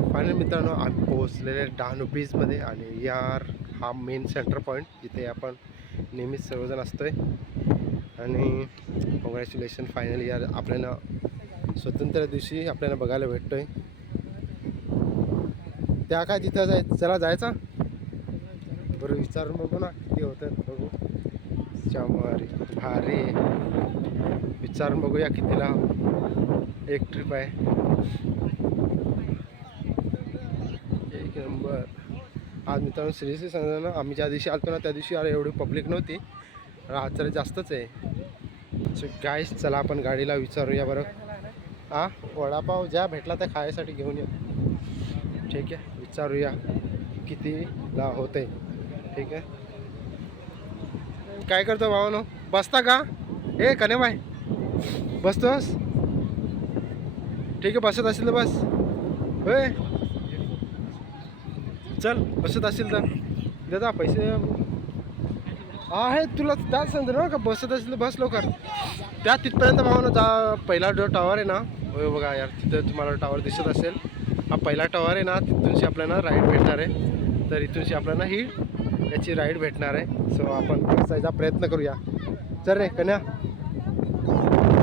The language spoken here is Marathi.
सो फायनल मित्रांनो आम्ही पोहोचलेले डहाणू बीचमध्ये आणि यार हा मेन सेंटर पॉईंट जिथे आपण नेहमीच सर्वजण असतो आहे आणि कॉंग्रॅच्युलेशन फायनल यार आपल्याला स्वतंत्र दिवशी आपल्याला बघायला भेटतो आहे त्या काय तिथं जाय चला जायचा? बरं विचारून बघू ना किती होतं बघू. चामारी भारी. विचारून बघूया कितीला एक ट्रिप आहे. नंबर आज मित्रांनो सिरियसली सांगतो ना आम्ही ज्या दिवशी आलतो ना त्या दिवशी अरे एवढी पब्लिक नव्हती. तर आज जास्तच आहे. सो गायस चला आपण गाडीला विचारूया बरं. हां वडापाव ज्या भेटला त्या खायसाठी घेऊन या. ठीक आहे विचारूया कितीला होते ठीक आहे. काय करतो भावानो? बसता का? ए कने बाय बसतोस? ठीक आहे बसत असेल तर बस. होय चल बसत असेल तर दादा पैसे. आहे तुला त्याच सांगतो ना का बसत असेल तर बस लवकर. त्या तिथपर्यंत भावानं जा पहिला जो टॉवर आहे ना होय बघा यार तिथं तुम्हाला टॉवर दिसत असेल. हा पहिला टॉवर आहे ना तिथूनशी आपल्याला राईड भेटणार आहे. तर इथूनशी आपल्याला ही याची राईड भेटणार आहे. सो आपण जायचा प्रयत्न करूया. चल रे कन्या.